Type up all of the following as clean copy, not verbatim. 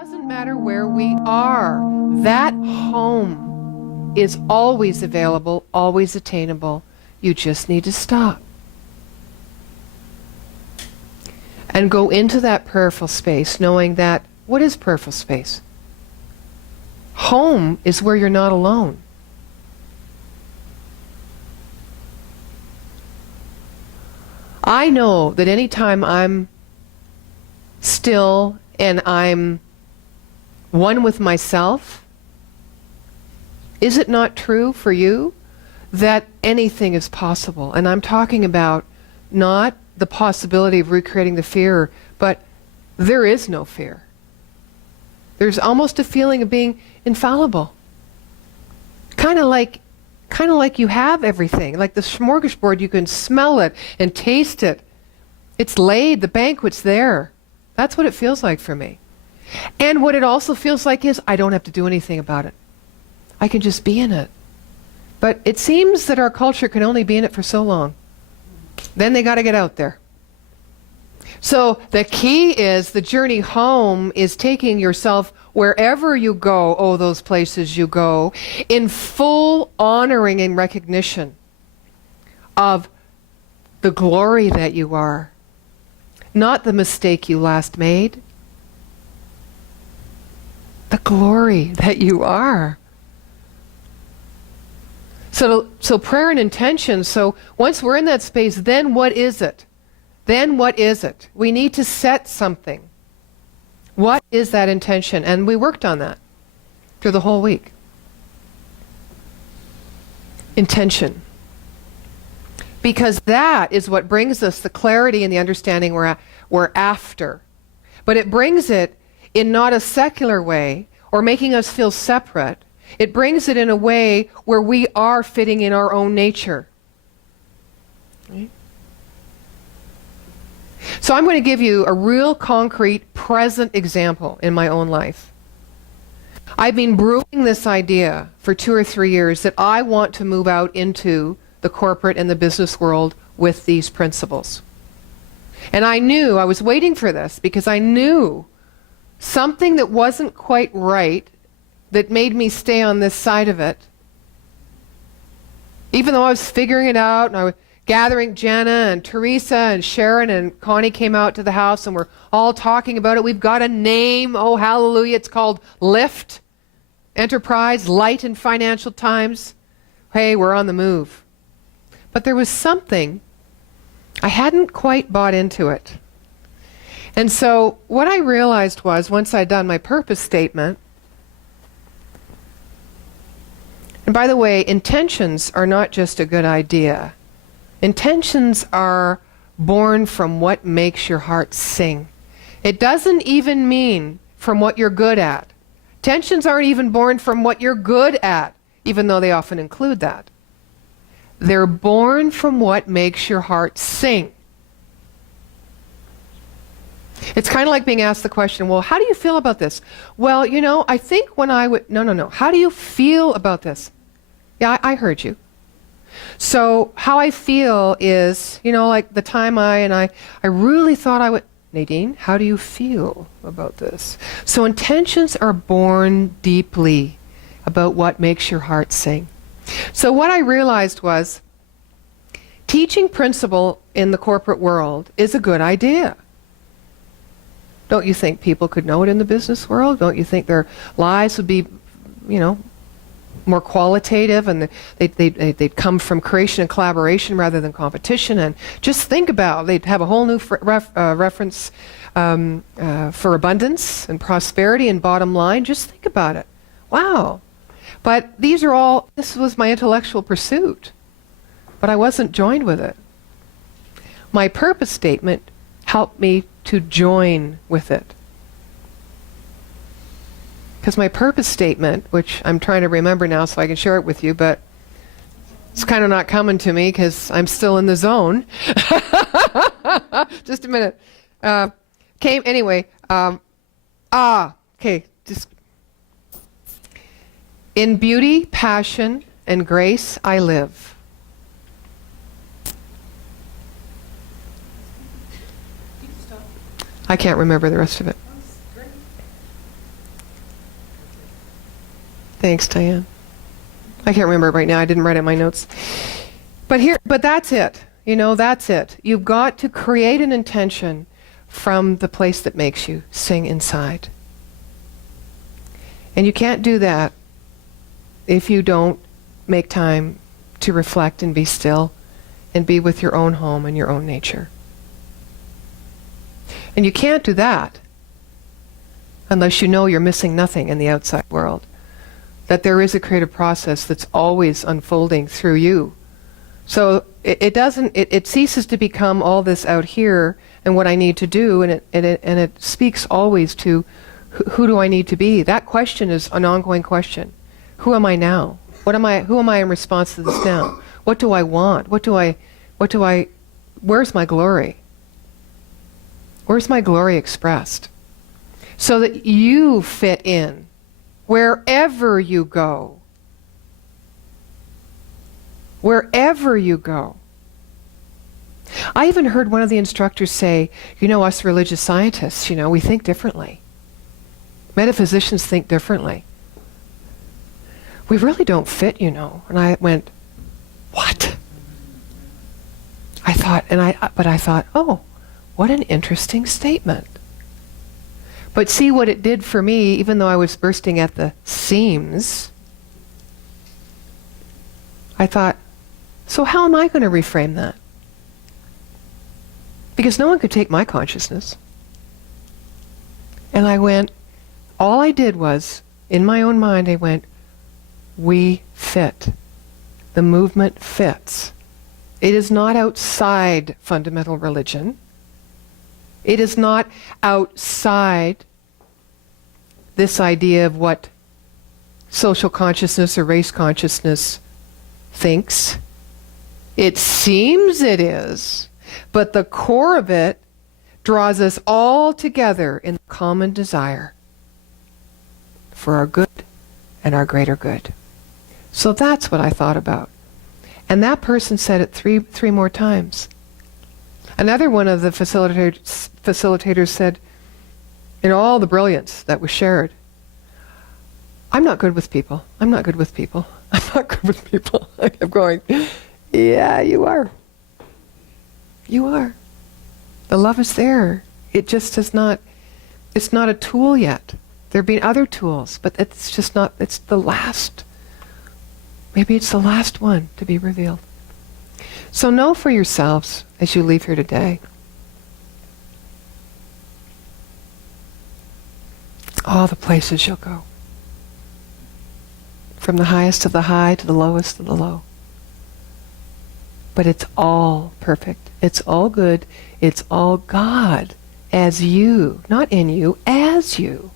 Doesn't matter where we are, that home is always available, always attainable. You just need to stop and go into that prayerful space, knowing that, what is prayerful space? Home is where you're not alone. I know that anytime I'm still and I'm one with myself, is it not true for you that anything is possible? And I'm talking about not the possibility of recreating the fear, but there is no fear. There's almost a feeling of being infallible. Kind of like you have everything. Like the smorgasbord, you can smell it and taste it. It's laid, the banquet's there. That's what it feels like for me. And what it also feels like is I don't have to do anything about it. I can just be in it. But it seems that our culture can only be in it for so long. Then they got to get out there. So the key is the journey home is taking yourself wherever you go, oh, those places you go, in full honoring and recognition of the glory that you are, not the mistake you last made. The glory that you are. So prayer and intention, so once we're in that space, then what is it? Then what is it? We need to set something. What is that intention? And we worked on that through the whole week. Intention. Because that is what brings us the clarity and the understanding we're after. But it brings it in not a secular way or making us feel separate. It brings it in a way where we are fitting in our own nature. Right? So I'm going to give you a real concrete present example in my own life. I've been brewing this idea for 2 or 3 years that I want to move out into the corporate and the business world with these principles. And I knew, I was waiting for this because I knew something that wasn't quite right that made me stay on this side of it. Even though I was figuring it out and I was gathering Jenna and Teresa and Sharon and Connie came out to the house and we're all talking about it. We've got a name. Oh, hallelujah. It's called Lift Enterprise, Light in Financial Times. Hey, we're on the move. But there was something, I hadn't quite bought into it. And so what I realized was, once I'd done my purpose statement, and by the way, intentions are not just a good idea. Intentions are born from what makes your heart sing. It doesn't even mean from what you're good at. Intentions aren't even born from what you're good at, even though they often include that. They're born from what makes your heart sing. It's kind of like being asked the question, well, how do you feel about this? Well, you know, I think when I would... No. How do you feel about this? Yeah, I heard you. So how I feel is, you know, like the time I really thought I would... Nadine, how do you feel about this? So intentions are born deeply about what makes your heart sing. So what I realized was teaching principle in the corporate world is a good idea. Don't you think people could know it in the business world? Don't you think their lives would be, you know, more qualitative and they'd come from creation and collaboration rather than competition? And just think about, they'd have a whole new reference for abundance and prosperity and bottom line. Just think about it. Wow. But these are all, this was my intellectual pursuit, but I wasn't joined with it. My purpose statement helped me to join with it. Because my purpose statement, which I'm trying to remember now so I can share it with you, but it's kind of not coming to me because I'm still in the zone. Just a minute. Just in beauty, passion, and grace I live. I can't remember the rest of it. Thanks, Diane. I can't remember it right now. I didn't write it in my notes. But that's it. That's it. You've got to create an intention from the place that makes you sing inside. And you can't do that if you don't make time to reflect and be still and be with your own home and your own nature. And you can't do that unless you know you're missing nothing in the outside world. That there is a creative process that's always unfolding through you. So it ceases to become all this out here and what I need to do, and it speaks always to who do I need to be. That question is an ongoing question. Who am I now? Who am I in response to this now? What do I want? Where's my glory? Where's my glory expressed? So that you fit in wherever you go. Wherever you go. I even heard one of the instructors say, us religious scientists, we think differently. Metaphysicians think differently. We really don't fit, And I went, what? I thought, oh, what an interesting statement. But see what it did for me, even though I was bursting at the seams. I thought, so how am I going to reframe that? Because no one could take my consciousness. And I went, all I did was, in my own mind, I went, we fit. The movement fits. It is not outside fundamental religion. It is not outside this idea of what social consciousness or race consciousness thinks. It seems it is, but the core of it draws us all together in the common desire for our good and our greater good. So that's what I thought about. And that person said it three more times. Another one of the facilitators said, in all the brilliance that was shared, I'm not good with people. I'm not good with people. I'm not good with people. I kept going, yeah, you are. You are. The love is there. It just is not, it's not a tool yet. There have been other tools, but it's just not, it's the last. Maybe it's the last one to be revealed. So know for yourselves as you leave here today, all the places you'll go. From the highest of the high to the lowest of the low. But it's all perfect. It's all good. It's all God as you, not in you, as you.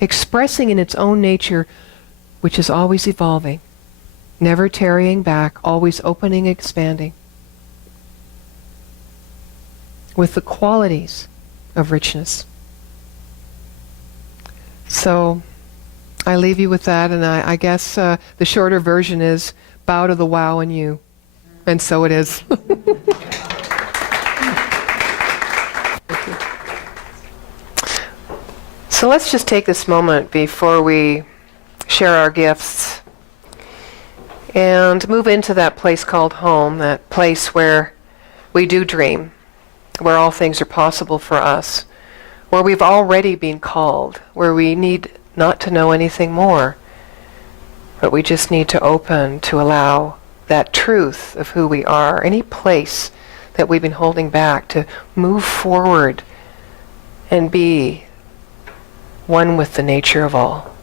Expressing in its own nature, which is always evolving. Never tarrying back, always opening, expanding. With the qualities of richness. So I leave you with that, and I guess the shorter version is bow to the wow in you. And so it is. So let's just take this moment before we share our gifts and move into that place called home, that place where we do dream, where all things are possible for us, where we've already been called, where we need not to know anything more, but we just need to open to allow that truth of who we are, any place that we've been holding back, to move forward and be one with the nature of all.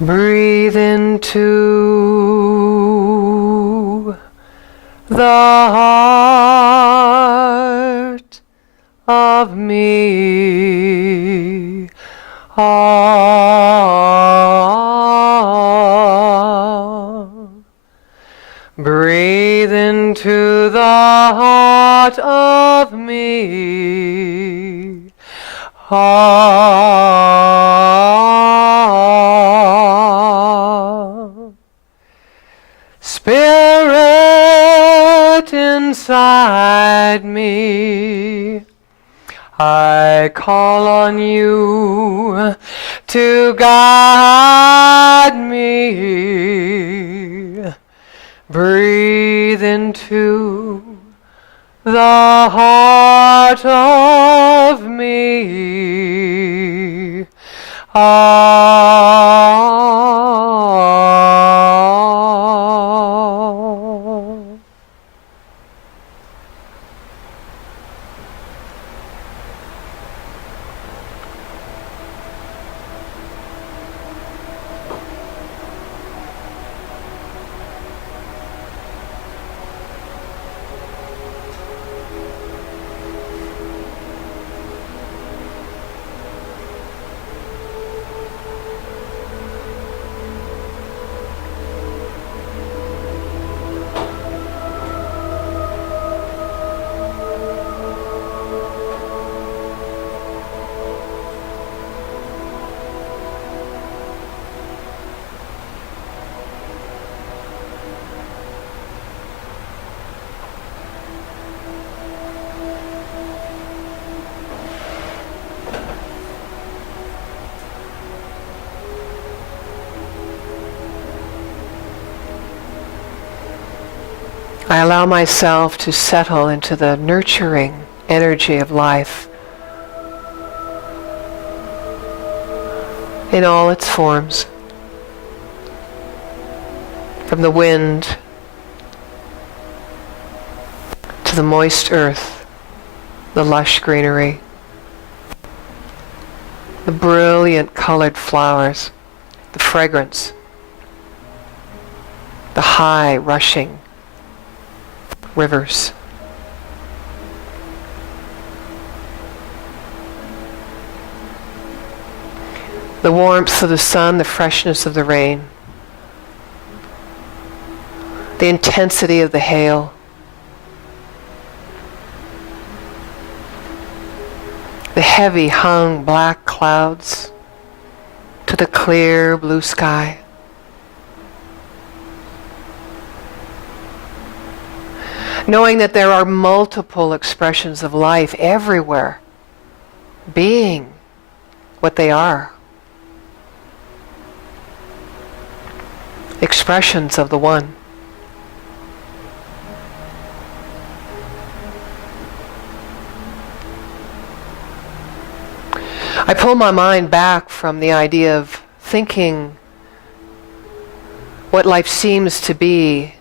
Breathe into the heart of me. Breathe into the heart of me. Spirit inside me, I call on you to guide me. Breathe into the heart of me. I allow myself to settle into the nurturing energy of life in all its forms, from the wind to the moist earth, the lush greenery, the brilliant colored flowers, the fragrance, the high rushing rivers. The warmth of the sun, the freshness of the rain, the intensity of the hail, the heavy hung black clouds to the clear blue sky. Knowing that there are multiple expressions of life everywhere, being what they are. Expressions of the One. I pull my mind back from the idea of thinking what life seems to be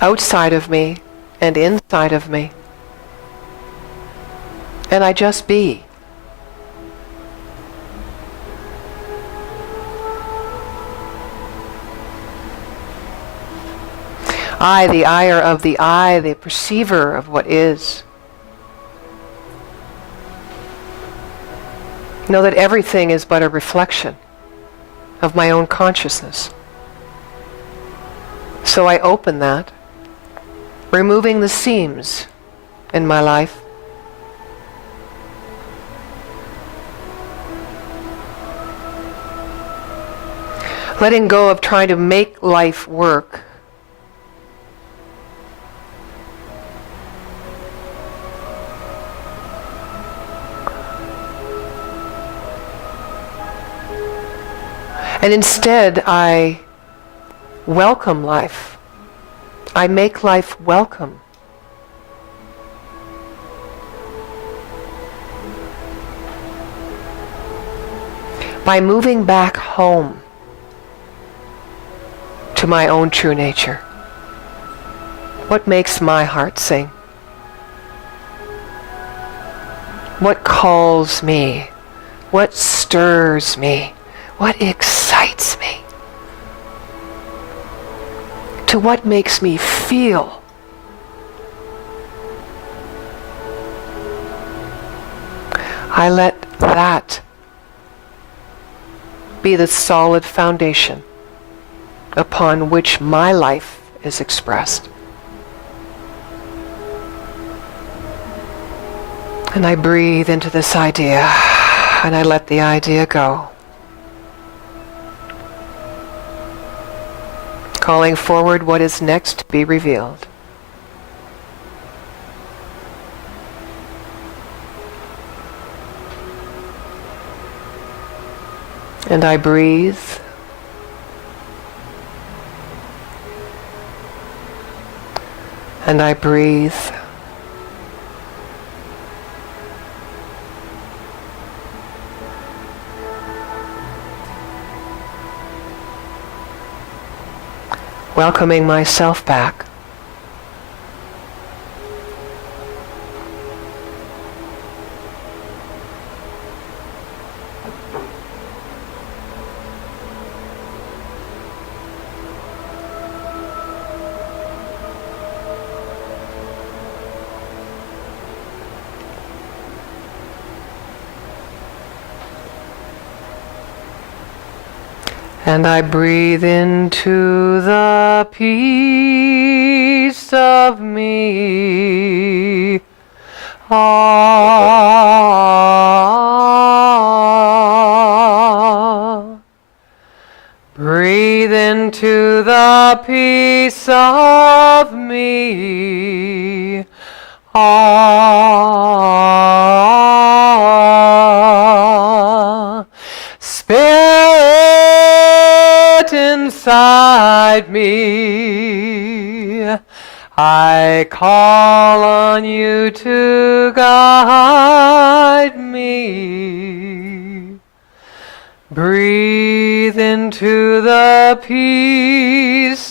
outside of me and inside of me. And I just be. I, the eyer of the eye, the perceiver of what is. Know that everything is but a reflection of my own consciousness. So I open that, removing the seams in my life. Letting go of trying to make life work. And instead, I welcome life. I make life welcome. By moving back home to my own true nature. What makes my heart sing? What calls me? What stirs me? what excites me, to what makes me feel. I let that be the solid foundation upon which my life is expressed. And I breathe into this idea, and I let the idea go. Calling forward what is next to be revealed. And I breathe. And I breathe. Welcoming myself back. And I breathe into the peace of me. Ah. Breathe into the peace of me. Ah. Spirit inside me, I call on you to guide me. Breathe into the peace